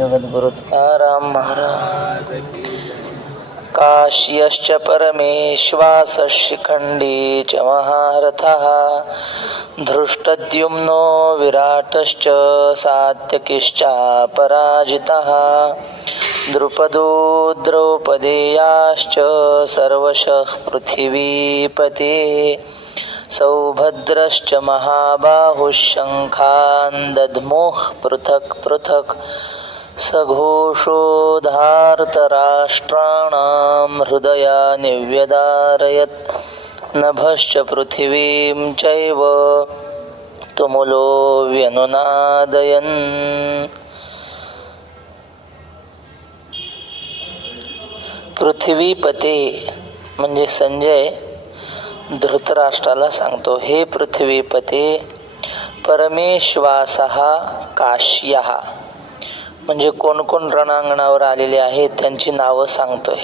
जगद्गुरु राम महाराज काश्यश्च परमेश्वासशिखण्डी च महारथः धृष्टद्युम्नो विराटश्च सात्यकिश्चापराजितः द्रुपदो द्रौपदेयाश्च सर्वशः पृथिवीपते सौभद्रश्च महाबाहुः शङ्खान् दद्मुः पृथक् पृथक् सघोषोधार्तराष्ट्राणां हृदयानि व्यदारयत् नभश्च पृथिवीं चैव तुमुलो व्यनुनादयन्. पृथ्वीपते म्हणजे संजय धृतराष्ट्राला सांगतो, हे पृथ्वीपते परमेश्वासः काश्यः म्हणजे कोण कोण रणांगणावर आलेले आहेत त्यांची नावं सांगतोय.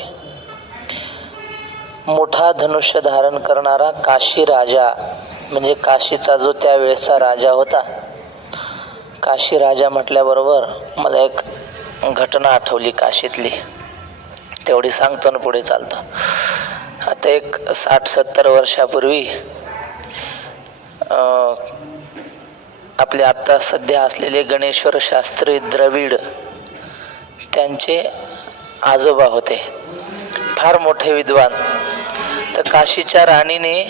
मोठा धनुष्य धारण करणारा काशी राजा म्हणजे काशीचा जो त्यावेळेचा राजा होता. काशी राजा म्हटल्याबरोबर मला एक घटना आठवली काशीतली, तेवढी सांगतो ना पुढे चालतो. आता एक 60-70 वर्षापूर्वी आपले आता सध्या असलेले गणेश्वर शास्त्री द्रविड त्यांचे आजोबा होते, फार मोठे विद्वान. तर काशीच्या राणीने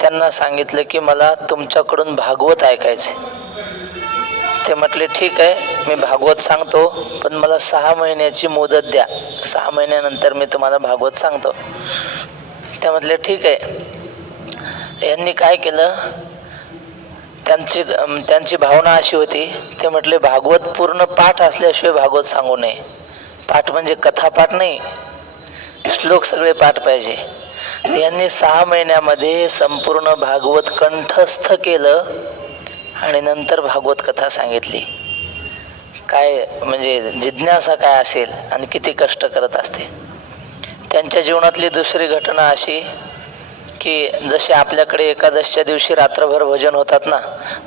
त्यांना सांगितलं की मला तुमच्याकडून भागवत ऐकायचे. ते म्हटले ठीक आहे, मी भागवत सांगतो, पण मला 6 महिन्याची मुदत द्या, 6 महिन्यानंतर मी तुम्हाला भागवत सांगतो. ते म्हटले ठीक आहे. यांनी काय केलं, त्यांची भावना अशी होती, ते म्हटले भागवत पूर्ण पाठ असल्याशिवाय भागवत सांगू नये. पाठ म्हणजे कथापाठ नाही, श्लोक सगळे पाठ पाहिजे. यांनी 6 महिन्यामध्ये संपूर्ण भागवत कंठस्थ केलं आणि नंतर भागवत कथा सांगितली. काय म्हणजे जिज्ञासा काय असेल आणि किती कष्ट करत असते. त्यांच्या जीवनातली दुसरी घटना अशी की जसे आपल्याकडे एकादशीच्या दिवशी रात्रभर भजन होतात ना,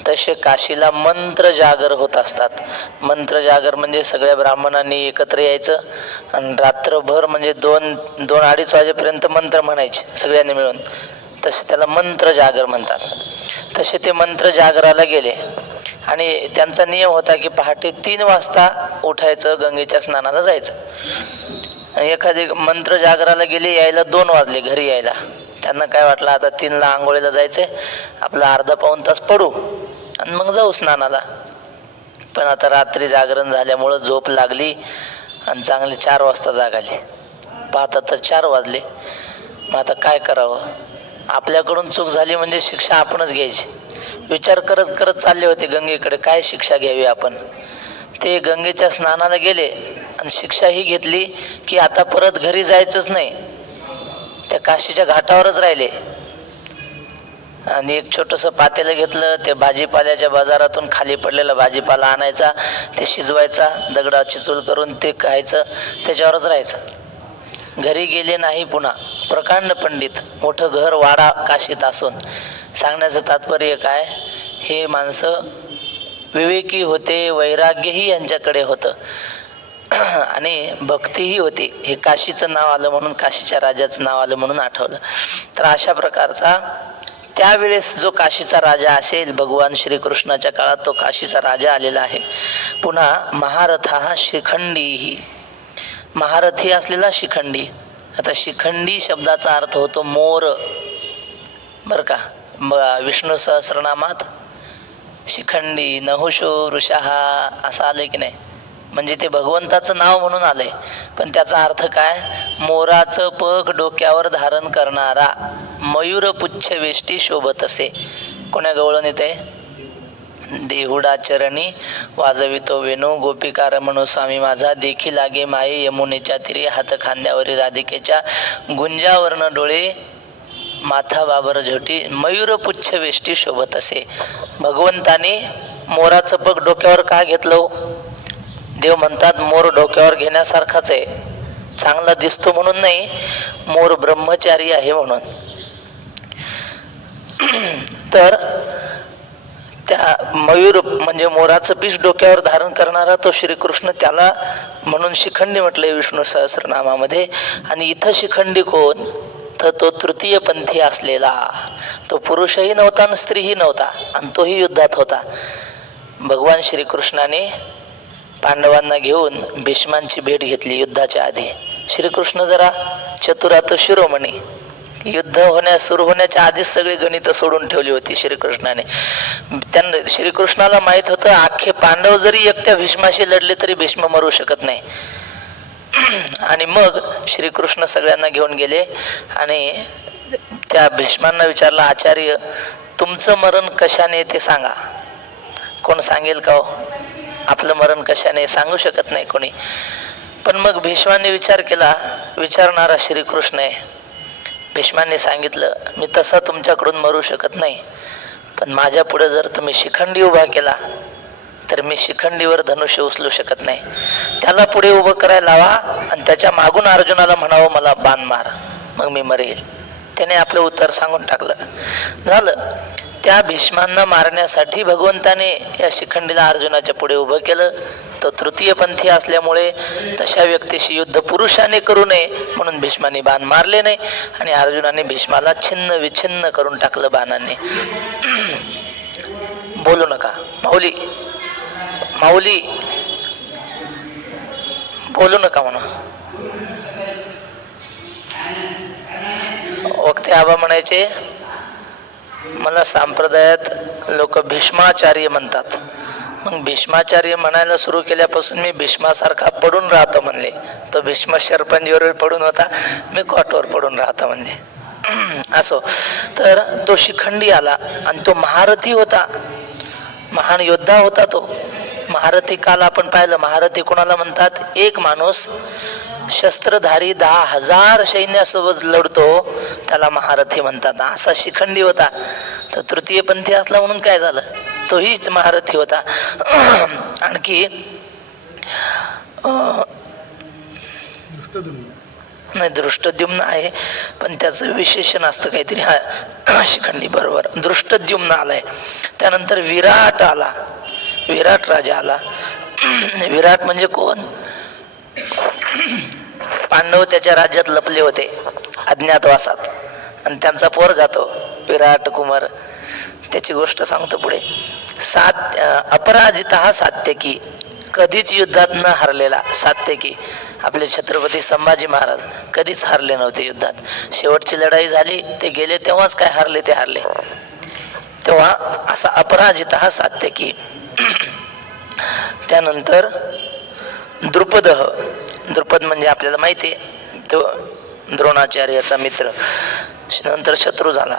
तसे काशीला मंत्र जागर होत असतात. मंत्र जागर म्हणजे सगळ्या ब्राह्मणांनी एकत्र यायचं आणि रात्रभर म्हणजे 2-2-2:30 वाजेपर्यंत मंत्र म्हणायचे सगळ्यांनी मिळून. तसे त्याला मंत्र जागर म्हणतात. तसे ते मंत्र जागराला गेले आणि त्यांचा नियम होता की पहाटे 3 वाजता उठायचं, गंगेच्या स्नानाला जायचं. एखादी मंत्र जागराला गेले, यायला 2 वाजले घरी यायला. त्यांना काय वाटलं आता 3ला आंघोळीला जायचे, आपला अर्धा-पाऊण तास पडू आणि मग जाऊ स्नानाला. पण आता रात्री जागरण झाल्यामुळं झोप लागली आणि चांगले 4 वाजता जाग आली. पाहता तर 4 वाजले. मग आता काय करावं, आपल्याकडून चूक झाली म्हणजे शिक्षा आपणच घ्यायची. विचार करत करत चालले होते गंगेकडे, काय शिक्षा घ्यावी आपण. ते गंगेच्या स्नानाला गेले आणि शिक्षा ही घेतली की आता परत घरी जायचंच नाही, त्या काशीच्या घाटावरच राहिले. आणि एक छोटंसं पातेलं घेतलं, ते भाजीपाल्याच्या बाजारातून खाली पडलेला भाजीपाला आणायचा, ते शिजवायचा, दगडाची चूल करून ते खायचं, त्याच्यावरच राहायचं. घरी गेले नाही पुन्हा. प्रकांड पंडित, मोठं घर वाडा काशीत असून. सांगण्याचं तात्पर्य काय, हे माणसं विवेकी होते, वैराग्यही यांच्याकडे होतं आणि भक्तीही होती. हे काशीचं नाव आलं म्हणून, काशीच्या राजाचं नाव आलं म्हणून आठवलं. तर अशा प्रकारचा त्यावेळेस जो काशीचा राजा असेल, भगवान श्रीकृष्णाच्या काळात तो काशीचा राजा आलेला आहे. पुन्हा महारथा शिखंडीही, महारथी असलेला शिखंडी. आता शिखंडी शब्दाचा अर्थ होतो मोर, बरं का. विष्णू सहस्रनामात शिखंडी नहुषो वृषः असं आलंय की नाही, म्हणजे ते भगवंताचं नाव म्हणून आलंय. पण त्याचा अर्थ काय, मोराचं पग डोक्यावर धारण करणारा, मयूरपुच्छ वेष्टी शोभत असे. कोण्या गवळण येते, देहुडा चरणी वाजवितो वेणू, गोपिका रमणू स्वामी माझा, देखी लागे माये यमुनेच्या तिरे, हात खांद्यावरी राधिकेच्या, गुंजावर्ण डोळे माथा बाबर झोटी, मयूरपुच्छ वेष्टी शोभत असे. भगवंताने मोराचं पग डोक्यावर का घेतलं. देव म्हणतात मोर डोक्यावर घेण्यासारखाच आहे, चांगला दिसतो म्हणून नाही, मोर ब्रह्मचारी आहे म्हणून. तर त्या मयूर म्हणजे मोराचं पीस डोक्यावर धारण करणारा तो श्रीकृष्ण, त्याला म्हणून शिखंडी म्हटलंय विष्णू सहस्रनामामध्ये. आणि इथं शिखंडी कोण, तर तो तृतीय पंथी असलेला, तो पुरुषही नव्हता आणि स्त्रीही नव्हता, आणि तोही युद्धात होता. भगवान श्रीकृष्णाने पांडवांना घेऊन भीष्मांची भेट घेतली युद्धाच्या आधी. श्रीकृष्ण जरा चतुरात शिरोमणी, युद्ध सुरू होण्याच्या आधीच सगळी गणित सोडून ठेवली होती श्रीकृष्णाने. त्यांना श्रीकृष्णाला माहित होतं अख्खे पांडव जरी एकट्या भीष्माशी लढले तरी भीष्म मरू शकत नाही. आणि मग श्रीकृष्ण सगळ्यांना घेऊन गेले आणि त्या भीष्मांना विचारलं, आचार्य तुमचं मरण कशाने ते सांगा. कोण सांगेल का हो? आपलं मरण कशाने सांगू शकत नाही कोणी. पण मग भीष्मांनी विचार केला, विचारणारा श्रीकृष्ण आहे. भीष्मांनी सांगितलं, मी तसा तुमच्याकडून मरू शकत नाही, पण माझ्या पुढे जर तुम्ही शिखंडी उभा केला तर मी शिखंडीवर धनुष्य उचलू शकत नाही. त्याला पुढे उभं करायला लावा आणि त्याच्या मागून अर्जुनाला म्हणावं मला बाण मार, मग मी मरेल. त्याने आपलं उत्तर सांगून टाकलं. झालं. त्या भीष्मांना मारण्यासाठी भगवंताने या शिखंडीला अर्जुनाच्या पुढे उभं केलं. तो तृतीय पंथी असल्यामुळे तशा व्यक्तीशी युद्ध पुरुषाने करू नये म्हणून भीष्माने बाण मारले नाही, आणि अर्जुनाने भीष्माला छिन्न विछिन्न करून टाकलं बाणाने. बोलू नका माऊली, माऊली बोलू नका म्हणा. वक्ते आबा म्हणायचे, मला संप्रदायात लोक भीष्माचार्य म्हणतात. मग भीष्माचार्य म्हणायला सुरू केल्यापासून मी भीष्मासारखा पडून राहतो म्हणले. तो भीष्म शरपंजीवर पडून होता, मी कॉटवर पडून राहतो म्हणले. असो, तर तो शिखंडी आला आणि तो महारथी होता, महान योद्धा होता. तो महारथी काल आपण पाहिलं, महारथी कोणाला म्हणतात? एक माणूस शस्त्रधारी 10,000 सैन्यासोबत लढतो त्याला महारथी म्हणतात. असा शिखंडी होता. तर तृतीय पंथी असला म्हणून काय झालं, तोहीच महारथी होता. आणखी नाही, दृष्टद्युम्न आहे पण त्याचं विशेषण असतं काहीतरी. हा शिखंडी बरोबर, दृष्टद्युम्न आलाय. त्यानंतर विराट आला, विराट राजा आला. विराट म्हणजे कोण? पांडव त्याच्या राज्यात लपले होते अज्ञातवासात, आणि त्यांचा पोरगा तो विराट कुमार. त्याची गोष्ट सांगतो पुढे. अपराजिता सात्यकी, कधीच युद्धात न हरलेला सात्यकी. आपले छत्रपती संभाजी महाराज कधीच हारले नव्हते युद्धात. शेवटची लढाई झाली ते गेले तेव्हाच काय हारले ते हारले. तेव्हा असा अपराजिता सात्यकी. त्यानंतर द्रुपद, द्रुपद म्हणजे आपल्याला माहिती आहे तो द्रोणाचार्याचा मित्र, नंतर शत्रू झाला.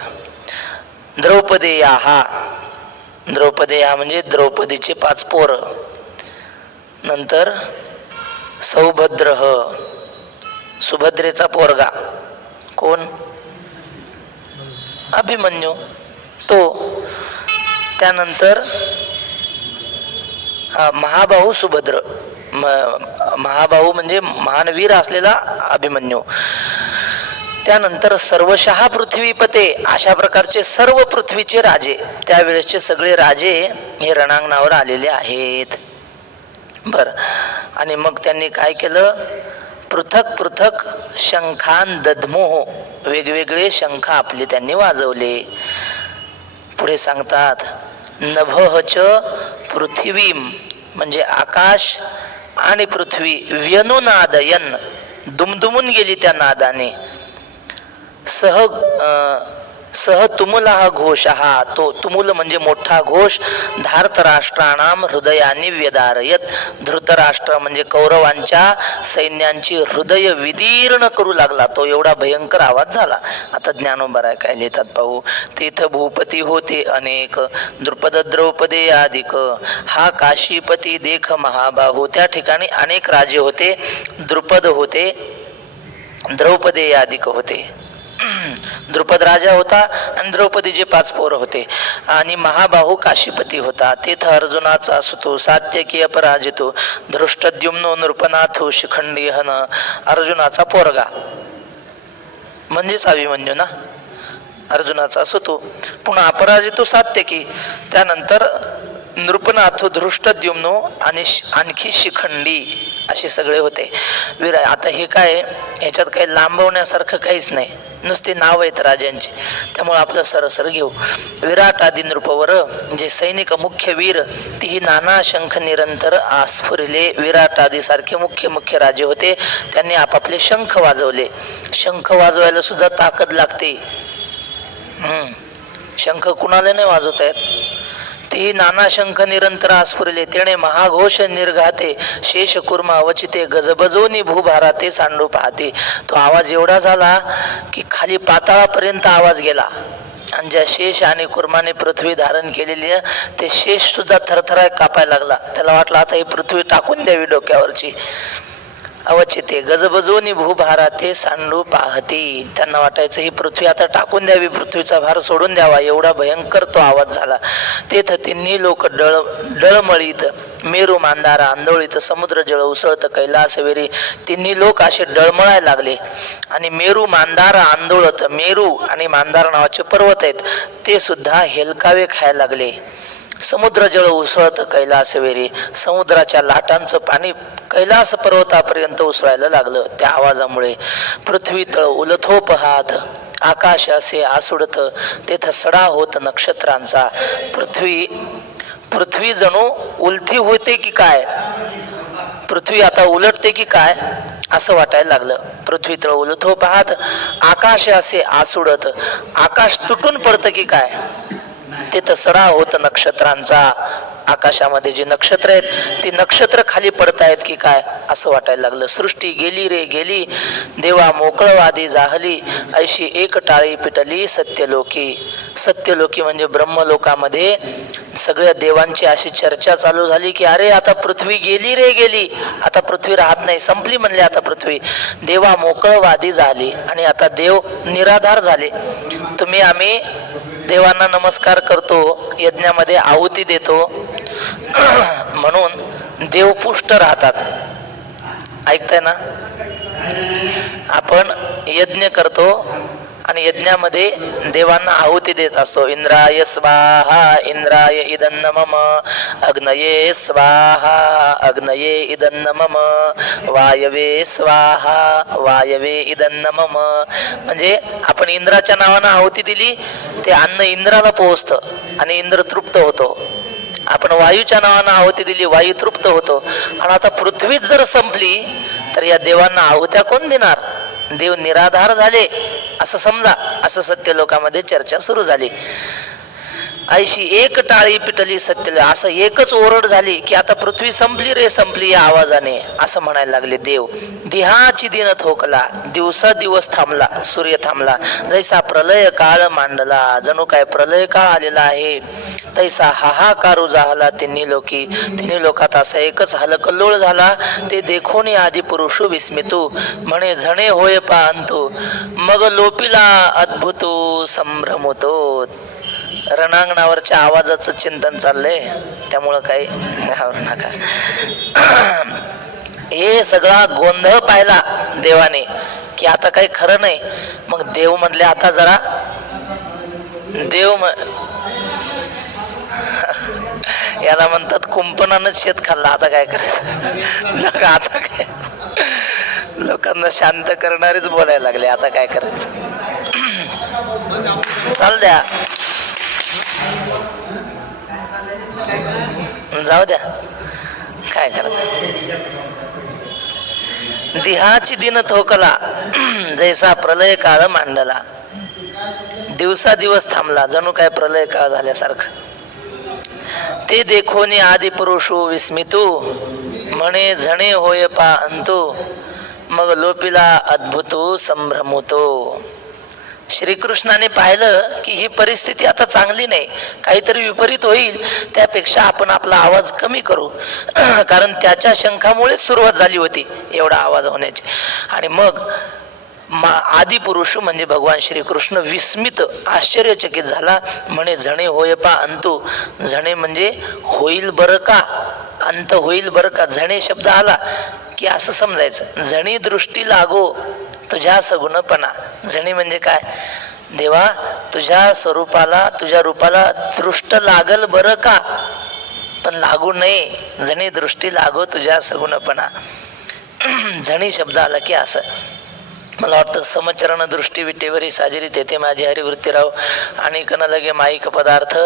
द्रौपदेया, हा द्रौपदेया म्हणजे द्रौपदीचे 5 पोरं. नंतर सौभद्र, सुभद्रेचा पोरगा कोण? अभिमन्यू तो. त्यानंतर महाबाहू सुभद्र, महाबाहू म्हणजे महानवीर असलेला अभिमन्यू. त्यानंतर सर्वशः पृथ्वीपते, अशा प्रकारचे सर्व पृथ्वीचे राजे, त्यावेळेसचे सगळे राजे हे रणांगणावर आलेले आहेत. बर, आणि मग त्यांनी काय केलं? पृथक पृथक शंखान दधमोह, वेगवेगळे शंख आपले त्यांनी वाजवले. पुढे सांगतात नभच पृथ्वीम म्हणजे आकाश आणि पृथ्वी व्यनुनादयन, दुमदुमून गेली त्या नादाने. सह तुमुला घोष, हा तो तुमुल म्हणजे मोठा घोष. धार्तराष्ट्राणाम हृदयानी व्यदारयत, धृतराष्ट्र म्हणजे कौरवांच्या सैन्यांची हृदय विदीर्ण करू लागला. तो एवढा भयंकर आवाज झाला. आता ज्ञानोबा काय लिहितात पाहू. तेथ भूपती होते अनेक, द्रुपद द्रौपदे आदिक, हा काशीपती देख महाबाहू. त्या ठिकाणी अनेक राजे होते. द्रुपद होते, द्रौपदे आदिक होते. द्रुपद राजा होता आणि द्रौपदीचे 5 पोरं होते. आणि महाबाहू काशीपती होता. तेथ अर्जुनाचा सुतो सात्यकी अपराजितो, धृष्टद्युम्नो नृपनाथो शिखंडी हन. अर्जुनाचा पोरगा म्हणजेच अभिमन्यू ना, अर्जुनाचा सुतो. पुन्हा अपराजितो सात्यकी. त्यानंतर नृपनाथो धृष्टद्युम्नो आणि आणखी शिखंडी असे सगळे होते. आता हे काय, ह्याच्यात काही लांबवण्यासारखं काहीच नाही, नुसते नाव आहेत राजांची, त्यामुळे आपलं सरसर घेऊ. विराट आदी नृपवर जे सैनिक मुख्य वीर तीही नाना शंख निरंतर आस्फुरिले. विराट आदी सारखे मुख्य मुख्य राजे होते, त्यांनी आपापले शंख वाजवले. शंख वाजवायला सुद्धा ताकद लागते. शंख कुणाला नाही वाजवता येत. ते नाना शंख निरंतर आस्फुरले. तेणे महाघोष निर्घाते शेष कुर्मा अवचिते गजबजोनी भूभाराते सांडू पाहते. तो आवाज एवढा झाला की खाली पाताळापर्यंत आवाज गेला. आणि ज्या शेष आणि कुर्माने पृथ्वी धारण केलेली ते शेष सुद्धा थरथराय कापायला लागला. त्याला वाटलं आता ही पृथ्वी टाकून द्यावी डोक्यावरची. अवचिते गजबजोनी भूभाराते सांडू पाहती. त्यांना वाटायचं ही पृथ्वी आता टाकून द्यावी, पृथ्वीचा भार सोडून द्यावा, एवढा भयंकर तो आवाज झाला. तेथ तिन्ही लोक डळमळीत मेरू मांदारा आंदोळीत समुद्र जळ उसळत कैलासवेरी. तिन्ही लोक असे डळमळायला लागले आणि मेरू मांदारा आंदोळत, मेरू आणि मांदार नावाचे पर्वत आहेत ते सुद्धा हेलकावे खायला लागले. समुद्र जळ उसळत कैलासवेरी. समुद्राच्या लाटांचं पाणी कैलास पर्वतापर्यंत उसळायला लागलं त्या आवाजामुळे. पृथ्वी तळ उलथोपहात आकाश असे आसुडत तेथ सडा होत नक्षत्रांचा. पृथ्वी जणू उलथी होते की काय, पृथ्वी आता उलटते की काय असं वाटायला लागलं. पृथ्वी तळ उलथोपहात आकाश असे आसुडत, आकाश तुटून पडतं की काय, तिथं सडा होत नक्षत्रांचा. आकाशामध्ये जी नक्षत्र आहेत ती नक्षत्र खाली पडतायत की काय असं वाटायला लागलं. सृष्टी गेली रे गेली देवा मोकळवादी जाहली ऐशी एक टाळी पिटली सत्यलोकी. सत्यलोकी म्हणजे ब्रह्मलोकामध्ये सगळ्या देवांची अशी चर्चा चालू झाली की अरे आता पृथ्वी गेली रे गेली, आता पृथ्वी राहत नाही, संपली म्हणले आता पृथ्वी. देवा मोकळवादी झाली आणि आता देव निराधार झाले. आम्ही देवांना नमस्कार करतो, यज्ञामध्ये आहुती देतो म्हणून देवपुष्ट राहतात. ऐकताय ना? आपण यज्ञ करतो आणि यज्ञामध्ये देवांना आहुती देत असतो. इंद्राय स्वाहा इंद्राय इदन्न मम अग्नये स्वाहा अग्नये इदन्न मम वायवे स्वाहा वायवे इदन्न मम. म्हणजे आपण इंद्राच्या नावानं आहुती दिली, ते अन्न इंद्राला पोहोचतं आणि इंद्र तृप्त होतो. आपण वायूच्या नावानं आहुती दिली, वायू तृप्त होतो. आणि आता पृथ्वीच जर संपली तर या देवांना आहुत्या कोण देणार? देव निराधार झाले असं समजा. असं सत्यलोकामध्ये चर्चा सुरू झाली. ऐशी एक टाळी पिटली सत्य, असं एकच ओरड झाली की आता पृथ्वी संपली रे संपली या आवाजाने असं म्हणायला लागले देव. दिहाची दिन थोकला, दिवसा दिवस थांबला, सूर्य थांबला. जैसा प्रलय काळ मांडला, जणू काय प्रलय काळ आलेला आहे. तैसा हाहाकारू झाला तिन्ही लोकी. तिन्ही लोकात असा एकच हलकल्लोळ झाला. ते देखोनी आदि पुरुषो विस्मितू म्हणे झणे होय पांतू मग लोपिला अद्भुतो संभ्रमतो. रणांगणावरच्या आवाजाचं चिंतन चाललंय, त्यामुळं काही घाबरू नका. हे सगळा गोंधळ पाहिला देवाने की आता काही खरं नाही. मग देव म्हणले आता जरा याला म्हणतात कुंपणानं शेत खाल्ला, आता काय करायचं. आता काय लोकांना शांत करणारेच बोलायला लागले, आता काय करायचं. चाल द्या, जाऊ द्या, काय करत. दिहाची दिन थोकला, जैसा प्रलय काळ मांडला. दिवसा दिवस थांबला, जणू काय प्रलय काळ झाल्यासारखं. ते देखोनी आदि पुरुषो विस्मितू म्हणे झणे होय पा अंतू मग लोपिला अद्भुतो संभ्रमतो. श्रीकृष्णाने पाहिलं की ही परिस्थिती आता चांगली नाही, काहीतरी विपरीत होईल, त्यापेक्षा आपण आपला आवाज कमी करू. कारण त्याच्या शंखामुळेच सुरुवात झाली होती एवढा आवाज होण्याची. आणि मग आदि पुरुष म्हणजे भगवान श्रीकृष्ण विस्मित आश्चर्यचकित झाला. म्हणे झणे होय पा अंतू. झणे म्हणजे होईल बरं का, अंत होईल बरं का. झणे शब्द आला की असं समजायचं, झणी दृष्टी लागो तुझ्या सगुणपणा. झणी म्हणजे काय, देवा तुझ्या स्वरूपाला तुझ्या रूपाला दृष्ट लागल बरं का. पण लागू नये जणी दृष्टी लागो तुझ्या सगुणपणा. झणी शब्द आला की असं मला वाटतं समचरण दृष्टी विटेवरी साजरी तेथे माझी हरिवृत्ती राव आणि कन लगे माईक पदार्थ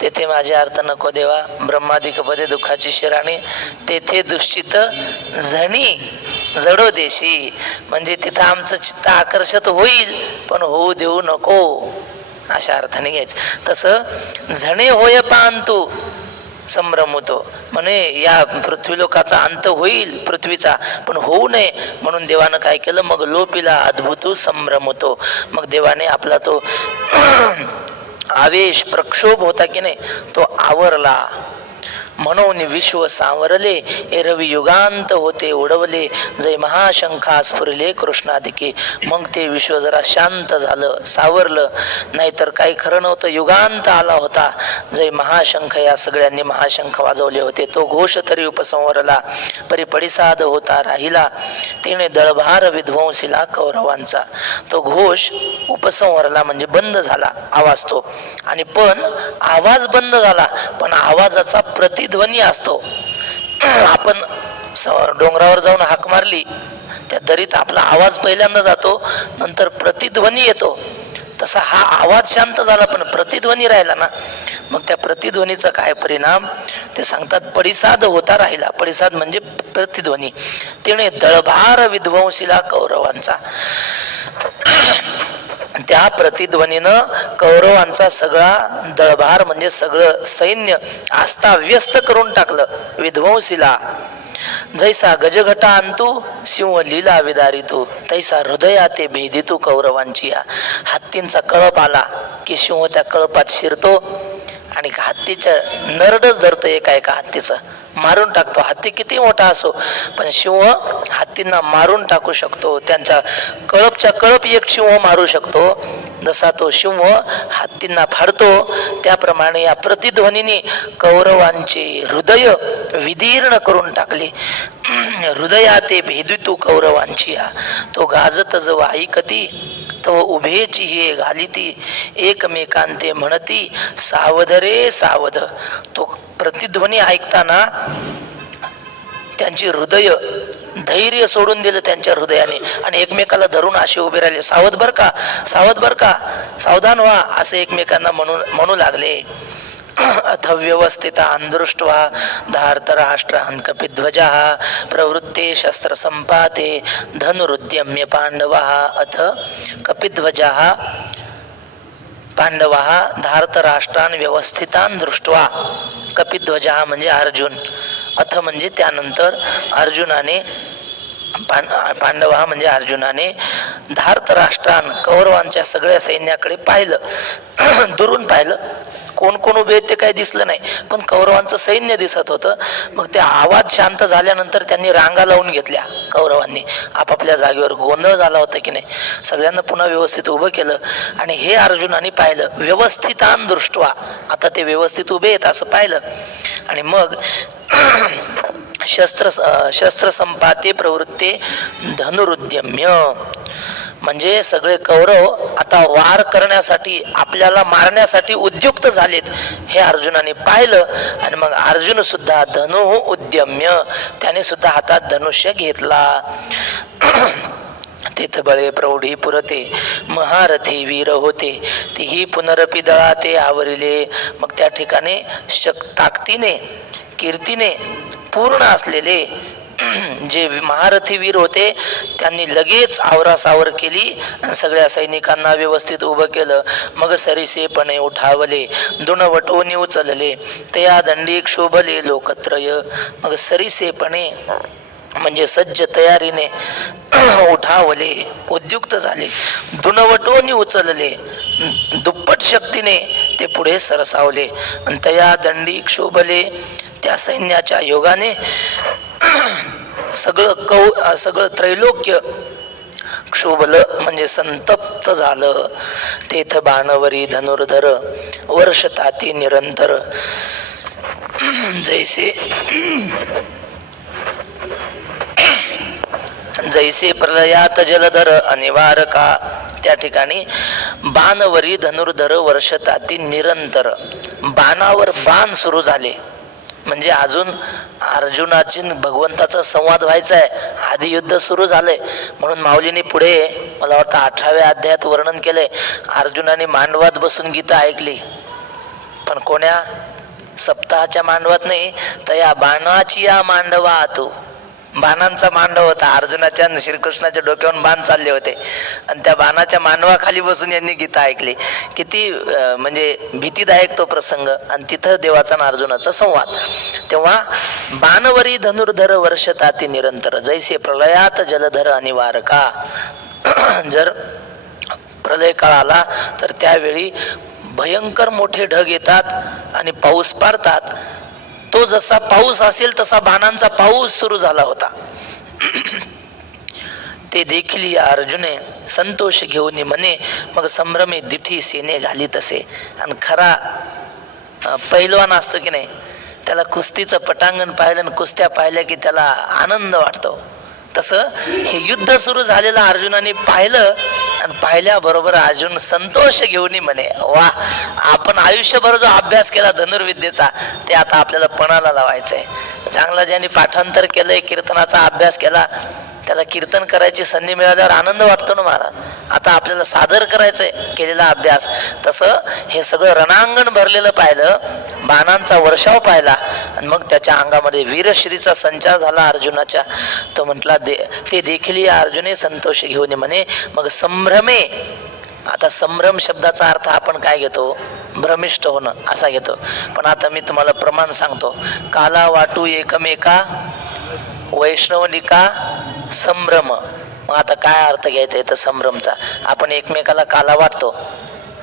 तेथे माझे अर्थ नको देवा. ब्रह्मादिक पदे दुःखाची शिराणी तेथे दुश्चित झणी जडो देशी. म्हणजे तिथं आमचं चित्त आकर्षित होईल पण होऊ देऊ नको अशा अर्थाने घ्यायचं. तसं झणे होय पांतू संभ्रम होतो म्हणे या पृथ्वीलोकाचा अंत होईल पृथ्वीचा पण होऊ नये म्हणून देवानं काय केलं मग लोपिला अद्भुत संभ्रम होतो. मग देवाने आपला तो आवेश प्रक्षोभ होता की नाही तो आवरला. म्हणून विश्व सांवरले एरवी युगांत होते उडवले जय महाशंखा स्फुरले कृष्णाधिके. मग ते विश्व जरा शांत झालं सावरलं. नाहीतर काही खरं नव्हतं. युगांत आला होता जय महाशंख. या सगळ्यांनी महाशंख वाजवले होते. तो घोष तरी उपसंवरला परी पडिसाद होता राहिला तिने दळभार विध्वंसीला कौरवांचा. तो घोष उपसंवरला म्हणजे बंद झाला आवाज तो. आणि पण आवाज बंद झाला पण आवाजाचा प्रतिध्वनी असतो. आपण डोंगरावर जाऊन हाक मारली त्या दरीत आपला आवाज पहिल्यांदा जातो नंतर प्रतिध्वनी येतो. तसा हा आवाज शांत झाला पण प्रतिध्वनी राहिला ना. मग त्या प्रतिध्वनीचा काय परिणाम ते सांगतात. पडिसाद होता राहिला. पडिसाद म्हणजे प्रतिध्वनी. तिने दळभार विध्वंसीला कौरवांचा. त्या प्रतिध्वनीनं कौरवांचा सगळा दळभार म्हणजे सगळं सैन्य अस्ताव्यस्त करून टाकलं. विध्वंसीला जैसा गजघटा आणतू सिंह लीला विदारितू तैसा हृदया ते भेदितू कौरवांची. हत्तींचा कळप आला की सिंह त्या कळपात शिरतो आणि हत्तीच्या नरडच धरतो. एका हत्तीचं मारून टाकतो. हत्ती किती मोठा असो पण सिंह हत्तींना मारून टाकू शकतो. त्यांच्या कळपच्या कळप एक सिंह मारू शकतो. जसा तो सिंह हत्तींना फाडतो त्याप्रमाणे या प्रतिध्वनीने कौरवांचे हृदय विदीर्ण करून टाकले. हृदया ते भेदितू कौरवांची. तो गाजत जव ऐकती तो उभेची हे घालिती एकमेकांते म्हणती सावध रे सावध. तो प्रतिध्वनी ऐकताना त्यांची हृदय धैर्य सोडून दिलं त्यांच्या हृदयाने आणि एकमेकाला धरून असे उभे राहिले. सावध बर का सावध बर का सावधान व्हा असे एकमेकांना म्हणू लागले. अथ व्यवस्थिता दृष्ट्वा धार्तराष्ट्रान् कपिध्वजा प्रवृत्ते शस्त्र संपाते धनुरुद्यम्य पांडवा. अथ कपिध्वजा पांडवा धार्तराष्ट्रान् व्यवस्थितान् दृष्ट्वा. कपिध्वजा म्हणजे अर्जुन. अथ म्हणजे त्यानंतर अर्जुनाने पांडवा म्हणजे अर्जुनाने धार्तराष्ट्रान कौरवांच्या सगळ्या सैन्याकडे पाहिलं. दुरून पाहिलं. कोण कोण उभे ते काही दिसलं नाही पण कौरवांचं सैन्य दिसत होतं. मग ते आवाज शांत झाल्यानंतर त्यांनी रांगा लावून घेतल्या. कौरवांनी आपापल्या जागेवर. गोंधळ झाला होता की नाही. सगळ्यांना पुन्हा व्यवस्थित उभं केलं आणि हे अर्जुनाने पाहिलं. व्यवस्थितान दृष्ट्वा. आता ते व्यवस्थित उभे आहेत असं पाहिलं आणि मग शस्त्र संपाते प्रवृत्ते धनुरुद्यम्य म्हणजे सगळे कौरव आता वार करण्यासाठी आपल्याला मारण्यासाठी उद्युक्त झालेत हे अर्जुनाने पाहिलं. आणि मग अर्जुन सुद्धा धनु उद्यम्य त्याने सुद्धा हातात धनुष्य घेतला. तेथ बळे प्रौढी पुरते महारथी वीर होते तीही पुनरपी दळा ते आवरिले. मग त्या ठिकाणी ताकदीने कीर्तीने पूर्ण असलेले जे महारथी वीर होते त्यांनी लगेच आवरासावर केली आणि सगळ्या सैनिकांना व्यवस्थित उभं केलं. मग सरिसेपणे उठावले दुणवटोनी उचलले तया दंडी क्षोभले लोकत्रय. मग सरिसेपणे म्हणजे सज्ज तयारीने उठावले उद्युक्त झाले. दुणवटोनी उचलले दुप्पट शक्तीने ते पुढे सरसावले. आणि तया दंडी क्षोभले त्या सैन्याच्या योगाने सगळं त्रैलोक्य क्षोभलं म्हणजे संतप्त झालं. तेथ बाणवरी धनुर्धर वर्षताती निरंतर जैसे प्रलयात जलधर अनिवारका. त्या ठिकाणी बाणवरी धनुर्धर वर्षताती निरंतर बाणावर बाण सुरू झाले. म्हणजे अजून अर्जुनाची भगवंताचा संवाद व्हायचा आहे, आधी युद्ध सुरू झालंय. म्हणून माऊलीने पुढे मला वाटतं 18व्या अध्यायात वर्णन केलंय, अर्जुनाने मांडवात बसून गीता ऐकली. पण कोण्या सप्ताहाच्या मांडवात नाही, तर या बाणाची या मांडवा तो बाणांचा मांडव होता. अर्जुनाच्या आणि श्रीकृष्णाच्या डोक्यावरून बाण चालले होते आणि त्या बाणाच्या मांडवाखाली बसून यांनी गीता ऐकली. किती म्हणजे भीतीदायक तो प्रसंग. आणि तिथं देवाचा आणि अर्जुनाचा संवाद. तेव्हा बाणवरी धनुर्धर वर्षताती निरंतर जैसे प्रलयात जलधर अनिवारका. जर प्रलय काळ आला तर त्यावेळी भयंकर मोठे ढग येतात आणि पाऊस पाडतात. तो जसा पाऊस असेल तसा बाणांचा पाऊस सुरू झाला होता. ते देखील या अर्जुने संतोष घेऊन म्हणे, मग संभ्रमे दिठी सेने घाली तसे. आणि खरा पैलवान असतो की नाही, त्याला कुस्तीचं पटांगण पाहिलं आणि कुस्त्या पाहिल्या की त्याला आनंद वाटतो. तसं हे युद्ध सुरू झालेलं अर्जुनाने पाहिलं आणि पाहिल्याबरोबर अर्जुन संतोष घेऊन म्हणे, वा, आपण आयुष्यभर जो अभ्यास केला धनुर्विद्येचा ते आता आपल्याला पणाला लावायचंय. चांगला ज्यांनी पाठांतर केलंय, कीर्तनाचा अभ्यास केला, त्याला कीर्तन करायची संधी मिळाल्यावर आनंद वाटतो ना महाराज. आता आपल्याला सादर करायचंय केलेला अभ्यास. तसं हे सगळं रणांगण भरलेलं पाहिलं, बाणांचा वर्षाव पाहिला आणि मग त्याच्या अंगामध्ये वीरश्रीचा संचार झाला अर्जुनाच्या. तो म्हटला ते देखील या अर्जुने संतोष घेऊन म्हणे, मग संभ्रमे. आता संभ्रम शब्दाचा अर्थ आपण काय घेतो, भ्रमिष्ट होणं असा घेतो. पण आता मी तुम्हाला प्रमाण सांगतो, काला वाटू एकमेका वैष्णवनिका संभ्रम. मग आता काय अर्थ घ्यायचा आहे तर संभ्रमचा. आपण एकमेकाला काला वाटतो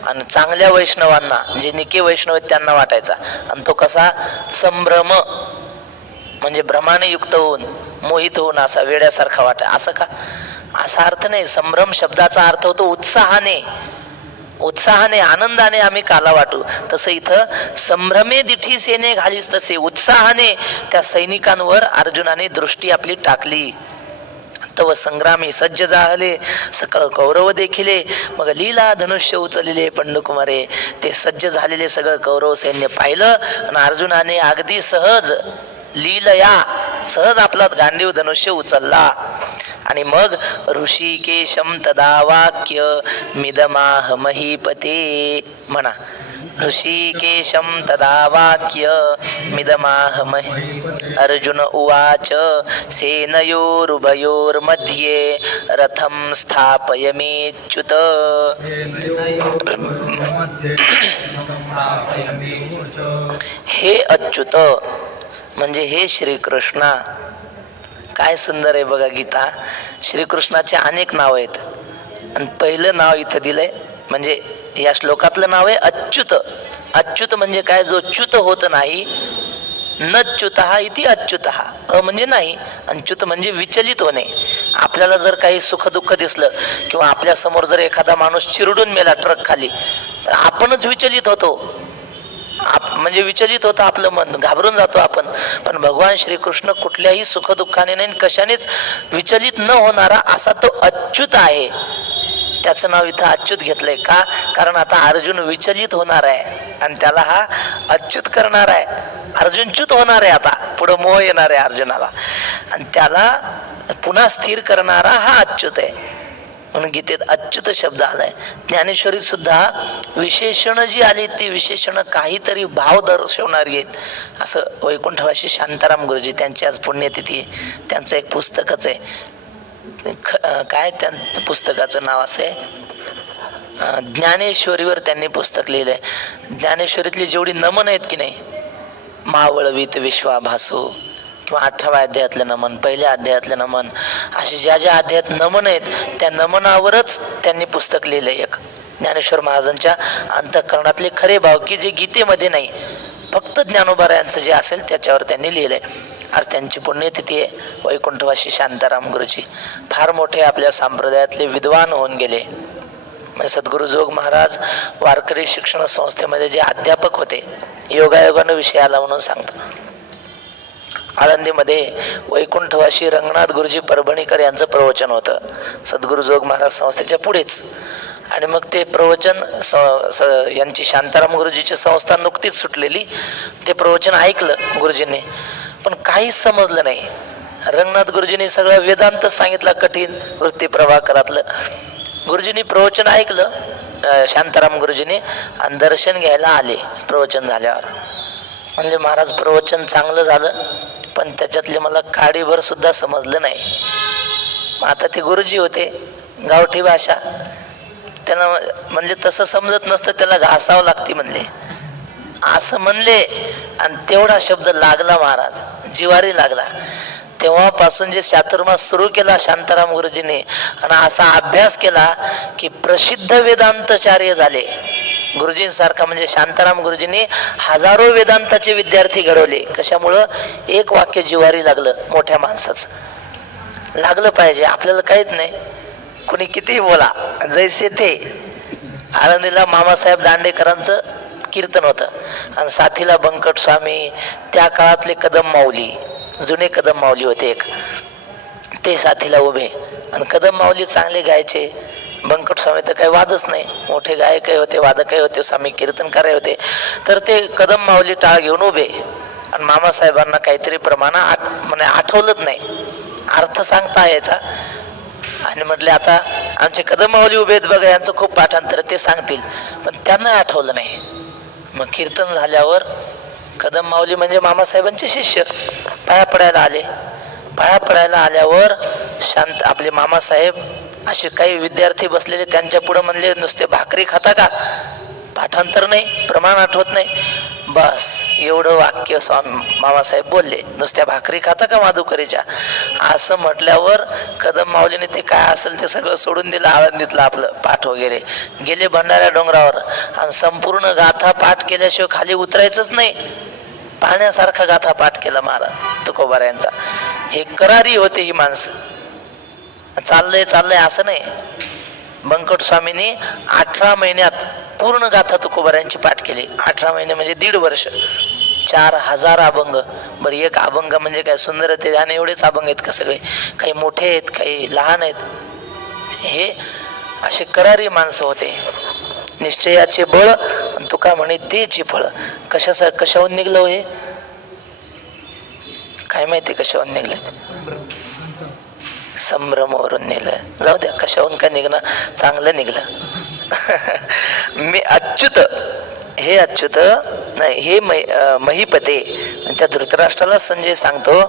आणि चांगल्या वैष्णवांना, जे निके वैष्णव आहेत त्यांना वाटायचा. आणि तो कसा संभ्रम म्हणजे भ्रमाने युक्त होऊन, मोहित होऊन, असा वेड्यासारखा वाटाय. असं का, असा अर्थ नाही. संभ्रम शब्दाचा अर्थ होतो उत्साहाने, उत्साहाने आनंदाने आम्ही काला वाटू. तसं इथं संभ्रमे दिठी सेने घालीस तसे, उत्साहाने त्या सैनिकांवर अर्जुनाने दृष्टी आपली टाकली. तव संग्रामी सज्ज जाहले सकळ कौरव देखिले. मग लीला धनुष्य उचलले पंडकुमारे. ते सज्ज झालेले सगळं कौरव सैन्य पाहिलं आणि अर्जुनाने अगदी सहज लीलया सहज आपला गांडीव धनुष्य उचलला. आणि मग ऋषिकेशम तदा वाक्य मिदमाह महीपते म्हणा. ऋषिकेशम तदा वाक्य मिदमाह अर्जुन उवाच सेनयोरुभयोर्मध्ये रथं स्थापयमेच्युत. हे अच्युत म्हणजे हे श्रीकृष्णा. काय सुंदर आहे बघा गीता. श्रीकृष्णाचे अनेक नाव आहेत आणि पहिलं नाव इथं दिलंय म्हणजे या श्लोकातलं नाव आहे अच्युत. अच्युत म्हणजे काय, जो च्युत होत नाही. न च्युतः इति अच्युतः. म्हणजे नाही आणि च्युत म्हणजे विचलित होणे. आपल्याला जर काही सुख दुःख दिसलं किंवा आपल्या समोर जर एखादा माणूस चिरडून मेला ट्रक खाली, तर आपणच विचलित होतो. म्हणजे विचलित होतं आपलं मन, घाबरून जातो आपण. पण भगवान श्रीकृष्ण कुठल्याही सुखदुःखाने नाही, कशानेच विचलित न होणारा असा तो अच्युत आहे. त्याचं नाव इथं अच्युत घेतलंय का, कारण आता अर्जुन विचलित होणार आहे आणि त्याला हा अच्युत करणार आहे. अर्जुन च्युत होणार आहे, आता पुढं मोह येणार आहे अर्जुनाला आणि त्याला पुन्हा स्थिर करणारा हा अच्युत आहे. म्हणून गीतेत अच्युत शब्द आलाय. ज्ञानेश्वरीत सुद्धा विशेषण जी आली ती विशेषण काहीतरी भाव दर्शवणारी आहेत. असं वैकुंठवासी शांताराम गुरुजी, त्यांची आज पुण्यतिथी आहे. त्यांचं एक पुस्तकच आहे, काय त्या पुस्तकाचं नाव असं आहे, ज्ञानेश्वरीवर त्यांनी पुस्तक लिहिलंय. ज्ञानेश्वरीतली जेवढी नमन आहेत की नाही, मावळवीत विश्वाभासू किंवा 18व्या अध्यायातलं नमन, पहिल्या अध्यायातलं नमन, असे ज्या ज्या अध्यायात नमन आहेत त्या नमनावरच त्यांनी पुस्तक लिहिलंय एक. ज्ञानेश्वर महाराजांच्या अंतःकरणातले खरे भाव की जे गीतेमध्ये नाही, फक्त ज्ञानोबारायांचं जे असेल त्याच्यावर त्यांनी लिहिलंय. आज त्यांची पुण्यतिथी आहे. वैकुंठवासी शांताराम गुरुजी फार मोठे आपल्या संप्रदायातले विद्वान होऊन गेले. म्हणजे सद्गुरु जोग महाराज वारकरी शिक्षण संस्थेमध्ये जे अध्यापक होते, योगायोगानं विषय आला म्हणून सांगतो. आळंदीमध्ये वैकुंठवासी रंगनाथ गुरुजी परभणीकर यांचं प्रवचन होतं सद्गुरु जोग महाराज संस्थेच्या पुढेच. आणि मग ते प्रवचन यांची शांताराम गुरुजीची संस्था नुकतीच सुटलेली, ते प्रवचन ऐकलं गुरुजींनी, पण काहीच समजलं नाही. रंगनाथ गुरुजींनी सगळं वेदांत सांगितला कठीण वृत्ती प्रभाकरातलं. गुरुजींनी प्रवचन ऐकलं शांताराम गुरुजींनी आणि दर्शन घ्यायला आले प्रवचन झाल्यावर. म्हणजे महाराज प्रवचन चांगलं झालं, पण त्याच्यातले मला काडीभर सुद्धा समजलं नाही. आता ते गुरुजी होते, गावठी भाषा, त्यांना म्हणजे तसं समजत नसतं, त्याला घासावं लागते म्हणले, असं म्हणले. आणि तेवढा शब्द लागला महाराज, जिवारी लागला. तेव्हापासून जे चातुर्मास सुरू केला शांताराम गुरुजींनी आणि असा अभ्यास केला की प्रसिद्ध वेदांतचार्य झाले गुरुजींसारखा. म्हणजे शांताराम गुरुजींनी हजारो वेदांताचे विद्यार्थी घडवले. कशामुळं? एक वाक्य जिवारी लागलं. मोठ्या माणसाचं लागलं पाहिजे, आपल्याला काहीच नाही, कुणी कितीही बोला, जैसे ते. आळंदीला मामासाहेब दांडेकरांचं कीर्तन होतं आणि साथीला बंकट स्वामी, त्या काळातले कदम माऊली, जुने कदम माऊली होते एक, ते साथीला उभे. आणि कदम माऊली चांगले गायचे, बंकट स्वामी तर काही वादच नाही, मोठे गायकही होते, वादकही होते, स्वामी कीर्तनकार होते. तर ते कदम माऊली टाळ घेऊन उभे आणि मामासाहेबांना काहीतरी प्रमाण म्हणजे आठवलंच नाही, अर्थ सांगता यायचा. आणि म्हटले आता आमचे कदम माऊली उभे आहेत बघा, यांचं खूप पाठांतर, ते सांगतील. पण त्यांना आठवलं नाही. मग कीर्तन झाल्यावर कदम माऊली म्हणजे मामासाहेबांचे शिष्य पाया पडायला आले. पाया पडायला आल्यावर शांत आपले मामासाहेब असे काही विद्यार्थी बसलेले त्यांच्या पुढे म्हणले, नुसते भाकरी खाता का? पाठांतर नाही, प्रमाण आठवत नाही. बस एवढं वाक्य मामासाहेब बोलले, नुसत्या भाकरी खाता का माधुकरीच्या? असं म्हटल्यावर कदम माऊलीने ते काय असेल ते सगळं सोडून दिलं, आळंदीतलं आपलं पाठ वगैरे, गेले भंडाऱ्या डोंगरावर आणि संपूर्ण गाथा पाठ केल्याशिवाय खाली उतरायचंच नाही. पाहण्यासारखा गाथा पाठ केला महाराज तुकोबारायांचा. हे करारी होते ही माणसं. चाललंय चाललंय असं नाही. बंकट स्वामींनी 18 महिन्यात पूर्ण गाथा तुकोबारायांची पाठ केली. 18 महिने म्हणजे 1.5 वर्ष, 4000 अभंग. बरं, एक अभंग म्हणजे काय सुंदर ते ध्यान, एवढेच अभंग आहेत का सगळे? काही मोठे आहेत, काही लहान आहेत. हे असे करारी माणसं होते. निश्चयाचे बळ आणि तुका म्हणे तेची फळ. कशाहून निघलं हे काय माहिती, कशाहून निघलं? संभ्रमावरून निघलं. जाऊ द्या, कशाहून काय निघणं, चांगलं निघलं. मी अच्युत, हे अच्युत नाही, हे महीपते. त्या धृतराष्ट्राला संजय सांगतो